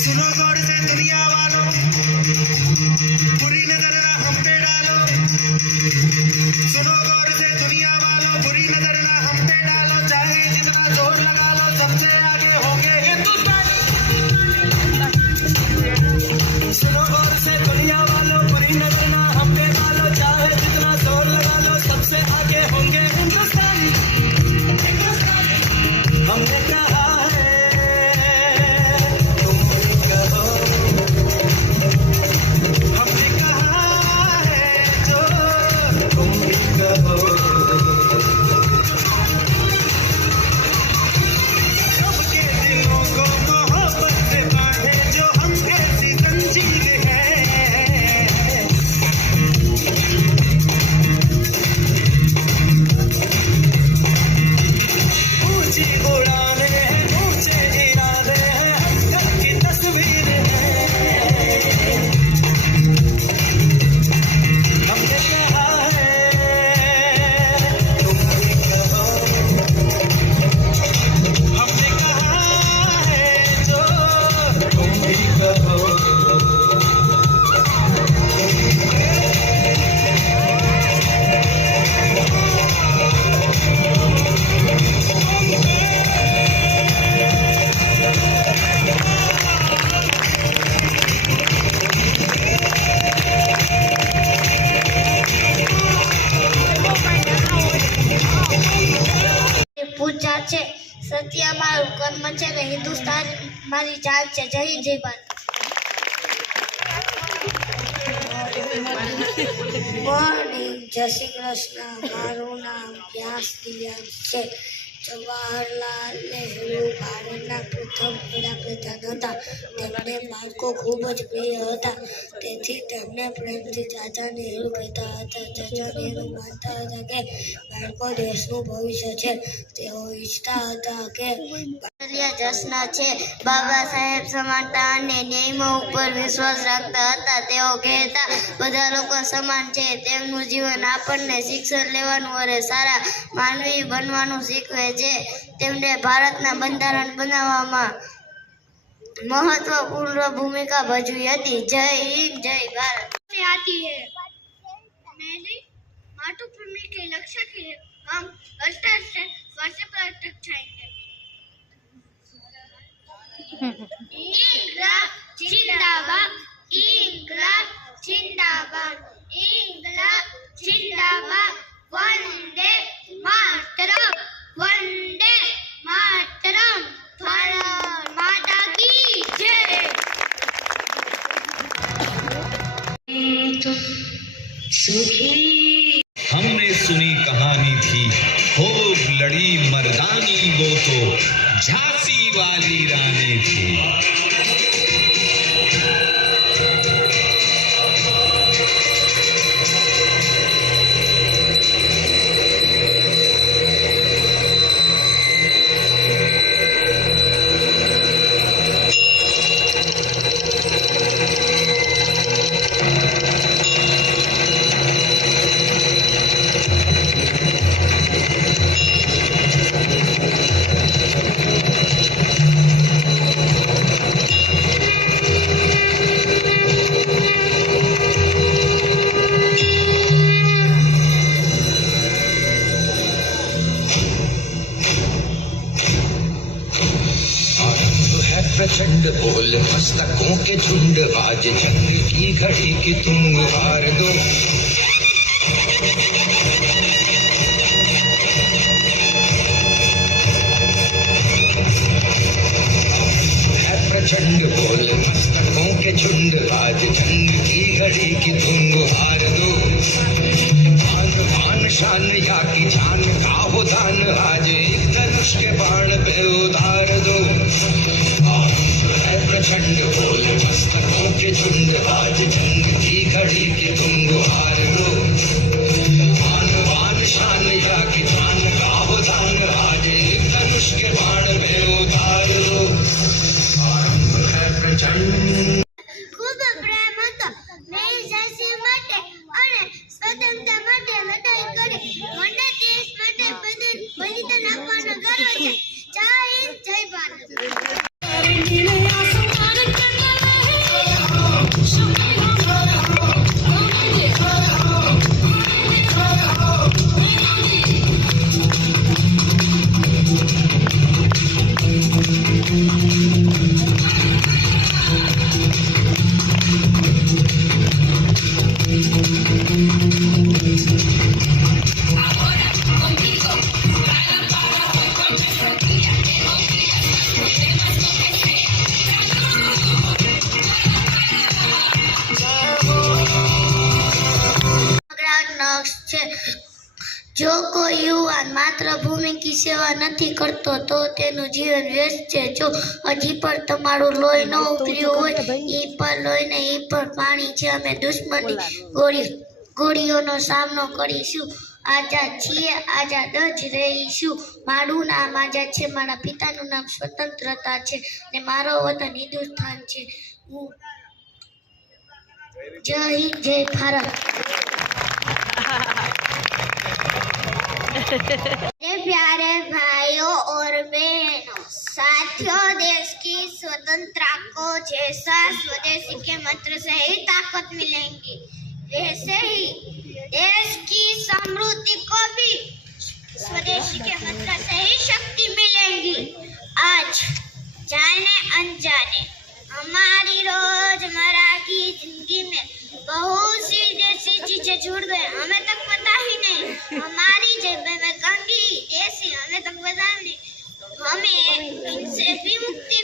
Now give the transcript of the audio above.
सुनो गौर से दुनिया वालों, बुरी नजर ना हम पे डालो। सुनो गौर से दुनिया वालों, बुरी नजर ना हम पे डालो। चाहे जितना जोर लगा लो, सबसे आगे होंगे हिंदुस्तानी। सुनो गौर से दुनिया वालों, बुरी नजर ना हम पे डालो। चाहे जितना जोर लगा लो, सबसे आगे होंगे हिंदुस्तानी। हमने कहा है तुम भी कहो, हमने कहा है जो तुम भी कहो। सबके दिलों को मोहब्बत से बांधे जो हम ऐसी जंजीर है। ऊंची उड़ाने हैं, ऊंचे इरादे हैं, हंसकर की तस्वीर है। हमने कहा है तुम भी कहो, हमने कहा है जो तुम भी कहो। પૂજા છે સત્ય મારું કર્મ છે ને હિન્દુસ્તાન મારી જાન છે. જય હિન્દ જય ભારત. મોર્નિંગ, જય શ્રી કૃષ્ણ. મારું નામ વ્યાસ દિવ્યાંગ છે. જવાહરલાલ નહેરુ ભારતના પ્રથમ વડાપ્રધાન હતા. તેમને બાળકો ખૂબ જ પ્રિય હતા, તેથી તેમને પ્રેમથી ચાચા નહેરુ કહેતા હતા. ચાચા નહેરુ માનતા હતા કે બાળકો દેશનું ભવિષ્ય છે. તેઓ ઈચ્છતા હતા કે જશ્ન છે. બાબા સાહેબ સમાનતા અને ન્યાયમાં ઉપર વિશ્વાસ રાખતા હતા. તેઓ કહેતા બધા લોકો સમાન છે. તેમનું જીવન આપણને શિક્ષણ લેવાનું અને સારા માનવી બનવાનું શીખવે છે. તેમણે ભારતના બંધારણ બનાવવામાં महत्वपूर्ण भूमिका भजवी હતી. जय हिंद जय भारत. आती है मैंने मातृभूमि के लक्ष्य के लिए हम अस्तर से वर्ष पर तक जाएंगे. इंकलाब जिंदाबाद, इंकलाब जिंदाबाद, इंकलाब जिंदाबाद. वंदे मातरम, वंदे मातरम. भारत माता की जय. सुखी हमने सुनी कहानी थी, खूब लड़ी मर्दानी वो तो झांसी वाली रानी थी. प्रचंड बोल मस्तकों के झुंड, आज जंग की घड़ी की तुम हार दो. प्रचंड बोल मस्तकों के झुंड, आज जंग की घड़ी की तुम हार दो. आन बान शान या की जान का हो दान, आज एक धनुष के बाण पे उतार दो. प्रचंड बोल मस्तकों के झुंड, आज जंग की घड़ी की तुम हार दो. आन बान शान या की जान का हो दान, आज एक धनुष के बाण पे उतार दो. प्रचंड ખૂબ પ્રેમ હતો દેશ જાતિ માટે અને સ્વતંત્રતા માટે લડાઈ કરી. મને દેશ માટે બલિદાન આપવાનો ગર્વ છે. જય હિન્દ જય ભારત. છે જો કોઈ યુવાન માતૃભૂમિ કી સેવા નથી કરતો તો તેનું જીવન વ્યસ્ત છે. જો હજી પણ તમારું લોહી ન ઉકળ્યું હોય, એ પણ લોહીને એ પણ પાણી છે. અમે દુશ્મનની ગોળીઓનો સામનો કરીશું. આઝાદ છીએ, આઝાદ જ રહીશું. મારું નામ આઝાદ છે, મારા પિતાનું નામ સ્વતંત્રતા છે ને મારો વતન હિન્દુસ્તાન છે. હું જય હિન્દ, જય ભારત. मेरे प्यारे भाइयों और बहनों, साथियों, देश की स्वतंत्रता को जैसा स्वदेशी के मंत्र से ही ताकत मिलेगी, वैसे ही देश की समृद्धि को भी स्वदेशी के मंत्र से ही शक्ति मिलेगी. आज जाने अनजाने हमारी रोजमर्रा की जिंदगी में बहुत सी देसी चीजें जुड़ गए, हमें तक पता ही नहीं. हमारी जेबें में कंघी देसी, हमें तक पता नहीं. हमें इनसे भी मुक्ति